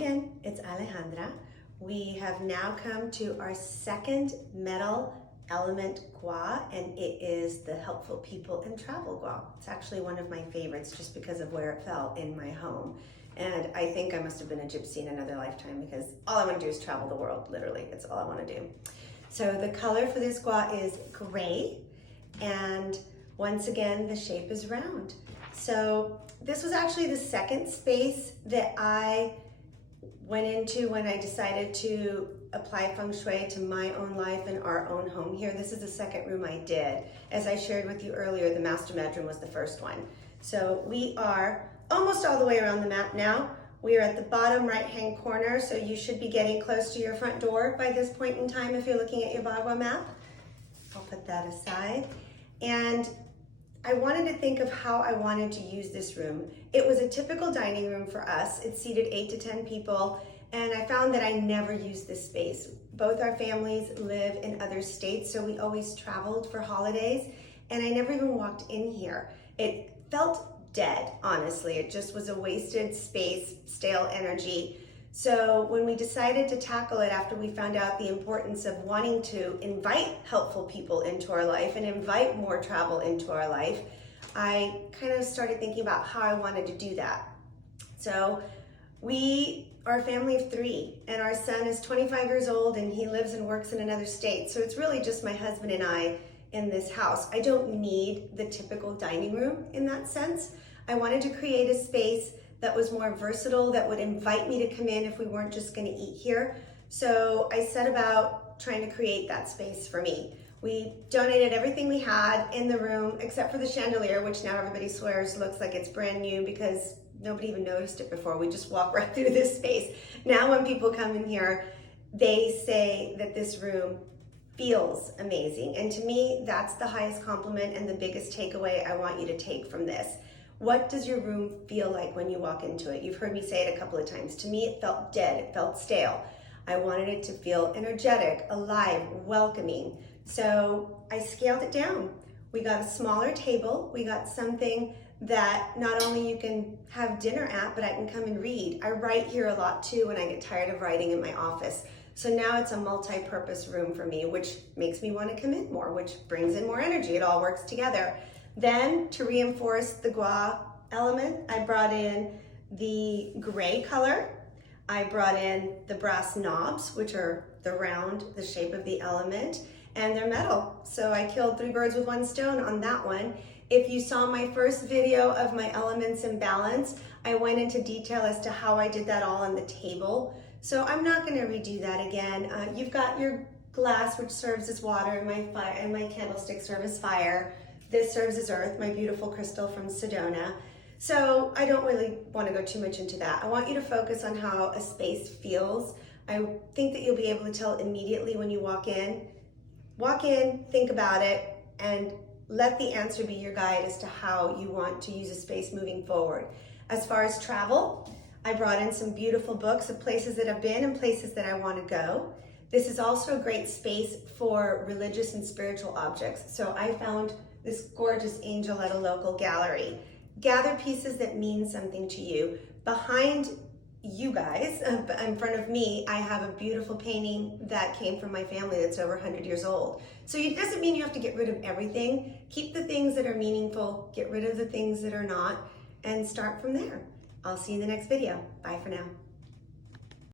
again, it's Alejandra. We have now come to our second metal element gua, and it is the Helpful People and Travel gua. It's actually one of my favorites just because of where it fell in my home. And I think I must have been a gypsy in another lifetime because all I want to do is travel the world, literally. It's all I want to do. So the color for this gua is gray, and once again, the shape is round. So this was actually the second space that I went into when I decided to apply Feng Shui to my own life and our own home here. This is the second room I did. As I shared with you earlier, the master bedroom was the first one. So we are almost all the way around the map now. We are at the bottom right-hand corner, so you should be getting close to your front door by this point in time if you're looking at your Bagua map. I'll put that aside. And I wanted to think of how I wanted to use this room. It was a typical dining room for us. It seated 8 to 10 people, and I found that I never used this space. Both our families live in other states, so we always traveled for holidays, and I never even walked in here. It felt dead, honestly. It just was a wasted space, stale energy. So when we decided to tackle it after we found out the importance of wanting to invite helpful people into our life and invite more travel into our life, I kind of started thinking about how I wanted to do that. So we are a family of 3, and our son is 25 years old and he lives and works in another state. So it's really just my husband and I in this house. I don't need the typical dining room in that sense. I wanted to create a space that was more versatile, that would invite me to come in if we weren't just gonna eat here. So I set about trying to create that space for me. We donated everything we had in the room except for the chandelier, which now everybody swears looks like it's brand new because nobody even noticed it before. We just walk right through this space. Now when people come in here, they say that this room feels amazing. And to me, that's the highest compliment and the biggest takeaway I want you to take from this. What does your room feel like when you walk into it? You've heard me say it a couple of times. To me, it felt dead, it felt stale. I wanted it to feel energetic, alive, welcoming. So I scaled it down. We got a smaller table. We got something that not only you can have dinner at, but I can come and read. I write here a lot too when I get tired of writing in my office. So now it's a multi-purpose room for me, which makes me want to come in more, which brings in more energy. It all works together. Then to reinforce the gua element, I brought in the gray color. I brought in the brass knobs, which are the round, the shape of the element, and they're metal. So I killed 3 birds with 1 stone on that one. If you saw my first video of my elements in balance, I went into detail as to how I did that all on the table. So I'm not gonna redo that again. You've got your glass, which serves as water, and my fire, and my candlestick serve as fire. This serves as earth, my beautiful crystal from Sedona. So I don't really want to go too much into that. I want you to focus on how a space feels. I think that you'll be able to tell immediately when you walk in. Walk in, think about it, and let the answer be your guide as to how you want to use a space moving forward. As far as travel, I brought in some beautiful books of places that I've been and places that I want to go. This is also a great space for religious and spiritual objects. So I found this gorgeous angel at a local gallery. Gather pieces that mean something to you. Behind you guys, in front of me, I have a beautiful painting that came from my family that's over 100 years old. So it doesn't mean you have to get rid of everything. Keep the things that are meaningful, get rid of the things that are not, and start from there. I'll see you in the next video. Bye for now.